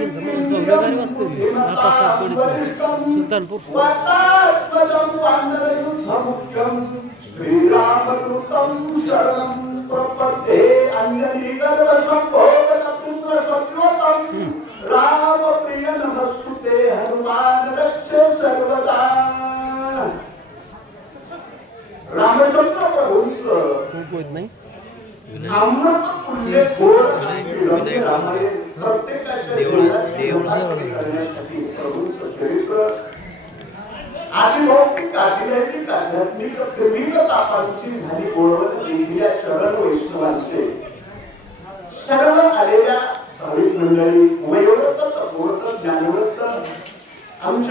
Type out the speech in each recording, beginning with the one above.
विषयांचा माणूस भारी वाचतो आता सापडीत सुलतानपूर. हनुमान रक्ष सर्वदा रामचंद्र प्रभूंचं अमृत पुण्य रामायण प्रत्येकाच्या आदिदैविक आध्यात्मिक त्रिविध तापांची झाली ओळवत चरण वैष्णवांचे. सर्व आलेल्या भाविक मंडळी वयोवृत्त तपोवृत्त ज्ञानवृत्त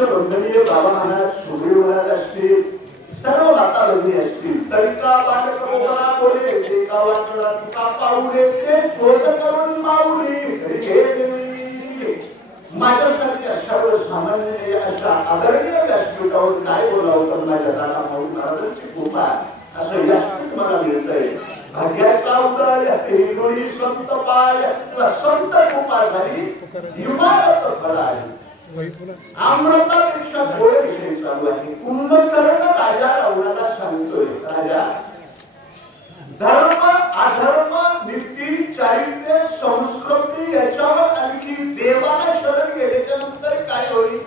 बंधनीय बाबा महाराज सुग्रीव महाराज असतील सर्व माता भगिनी असतील तरिका पाठ प्रबोधना बोले एका वाटला तुका पाऊले ते चोट करून माऊली घरी घे देवी. माझ्यासारख्या सर्वसामान्य अशा आदरणीय व्यासपीठावर काय बोलावं तर माझ्या दादा भाऊ महाराजांची कृपा असं व्यासपीठ मला मिळतंय भाग्याचा उदय हिरवळी संत पाय तुला संत कृपा झाली इमारत फळ आहे अमृतापेक्षा गोड विषय चालू आहे कुंभकर्ण राजा रावणाला सांगतोय राजा धर्म अधर्म नीती चारित्र्य संस्कृती याच्यावर आणखी देवाला शरण गेल्याच्यानंतर काय होईल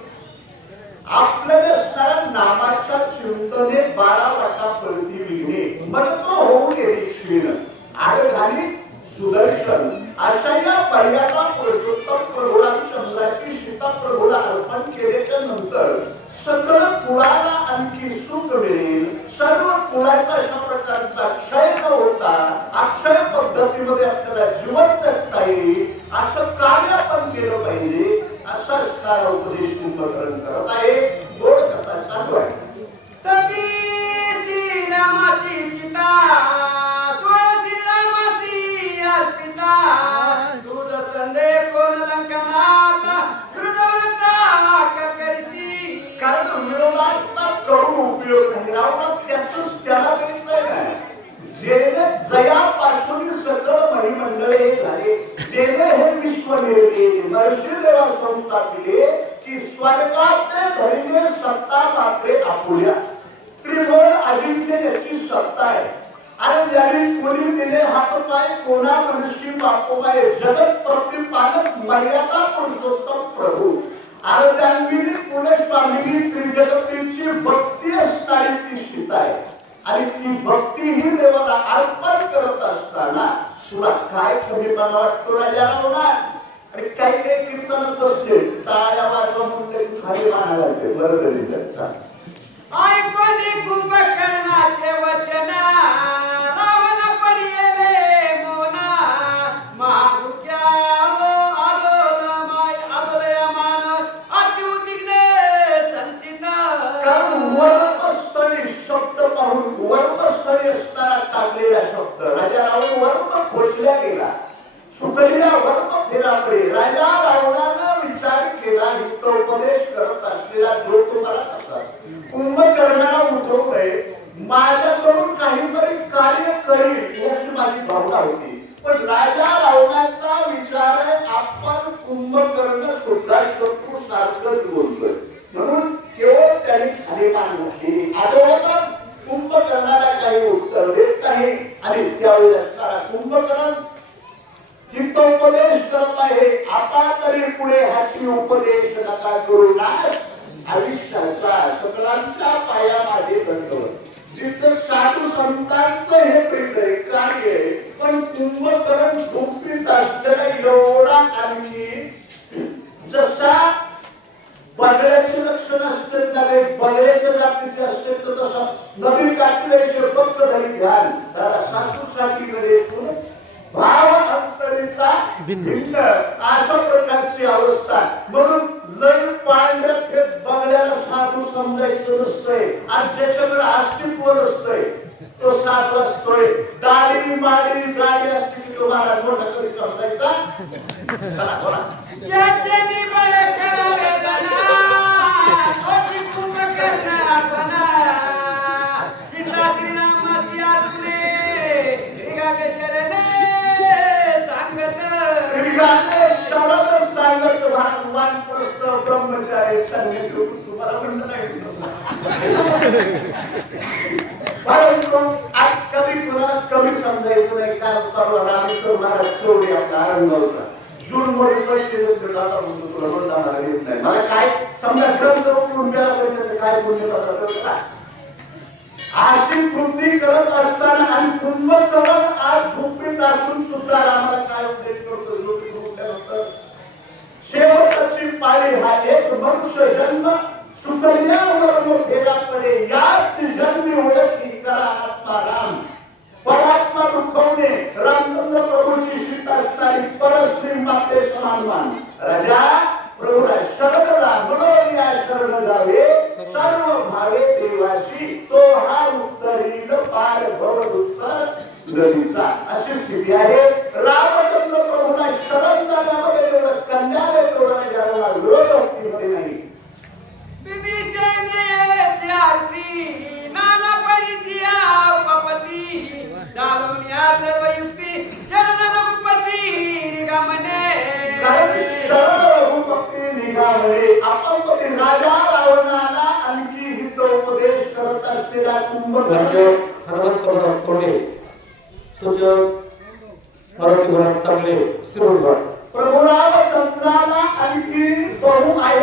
आपल्याला असणाऱ्या नामाच्या चिंतने बारा वाटा प्रति विघ्ने मग तो होऊन गेली क्षीण आड घाली सुदर्शन अशा या पर्यादा पुरुषोत्तम प्रभू रामचंद्राची सीता प्रभूला अर्पण केल्याच्यानंतर सकल कुळाला आणखी सुख मिळेल सर्व कुणाचा अशा प्रकारचा क्षय न होता अक्षय पद्धतीमध्ये आपल्याला जीवन जगता येईल असं कार्य आपण केलं पाहिजे असा असणारा उपदेश कुंभकरण करत आहे. त्यांचं त्याला द्यायचंय काय जेने झाले. जेने हे विश्व महर्षी देवा की स्वर्गात सत्ता मात्रे आपुल्या. त्रिभुवन अजिंक्य याची सत्ता आहे. आणि ज्यांनी कोणी दिले हात पाय कोणा मनुष्य बापोमाय जगत प्रतिपालक मर्यादा पुरुषोत्तम प्रभू. आणि त्यांनी पुणे पाहिली त्रिजगतीची भक्ती असणारी ती सीता आहे. आणि ती भक्ती ही देवाला अर्पण करत असताना तुला काय कमीपणा वाटतो राजा रावणार? आणि काही काही कीर्तन बसले टाळ्या वाजवा म्हणले खाली मानायला बरं तरी त्यांचा कारण शब्द पाहून वर्मस्थळी असताना टाकलेला शब्द राजा रावण वर्म खोचल्या गेला. सुकलेला वर्म फिराकडे राजा रावणानं विचार केला हितोपदेश करत असलेला जो तुम्हाला तसा. कुंभकर्णाला उठवलंय माझ्याकडून काहीतरी कार्य करेल अशी माझी भावना होती. पण राजा रावणाचा विचार आपण कुंभकर्ण सुद्धा शत्रू सारखंच बोलतोय. म्हणून केवळ त्यांनी खाली मांडली आजोबा कुंभकर्णाला काही उत्तर देत नाही आणि त्यावेळी असणारा कुंभकर्ण हितोपदेश करत आहे आता तरी पुढे ह्याची उपदेश नका करू नाश आयुष्याचा सकलांच्या पायामागे दंडवत जिथं साधू संतांचं हे प्रेम आहे, कार्य आहे पण कुंभकरण झोपीत असलेला एवढा आणखी जसा बगड्याचे लक्षण असते नव्हे बगड्याच्या जातीचे असते तर तसं नदी काठल्याचे पक्क धरी ध्यान दादा सासूसाठी कडे भाव भिन्न. अशा प्रकारची अवस्था. म्हणून लय पांढऱ्या फेक बगड्याला साधू समजायचं नसतंय. आज ज्याच्याकडे असतील कधी कुणाला कमी समजायचं नाही कारण परवा रामेश्वर महाराज चोरी आपला आरंगावचा जून मध्ये पैसे देत म्हणतो तुला म्हणता मला येत नाही मला काय समजा ग्रंथ उघडून गेला काय पुण्य करता अशी कृती करत असताना आणि कुंभ करत आज झोपेत असून सुद्धा आम्हाला काय उपदेश करतो झोपीत उठल्यानंतर शेवटची पाळी हा एक मनुष्य जन्म सुकन्यावर फेरा पडे याच जन्मी ओळखी करा आत्मा राम. परात्मा दुखवणे रामचंद्र प्रभूची शीत असणारी परश्री माते समान राजा प्रभूला शरण जा या शरण जावे. सर्व भावे देवाशी तो हा उत्तरील पार भव उत्तर नदीचा अशी स्थिती आहे. असलेला कुंभकर्ण हनुमंतराव तोडे सूचक मराठी भाषा चांगले शिरोडवाड प्रभू आणखी बहु आहे.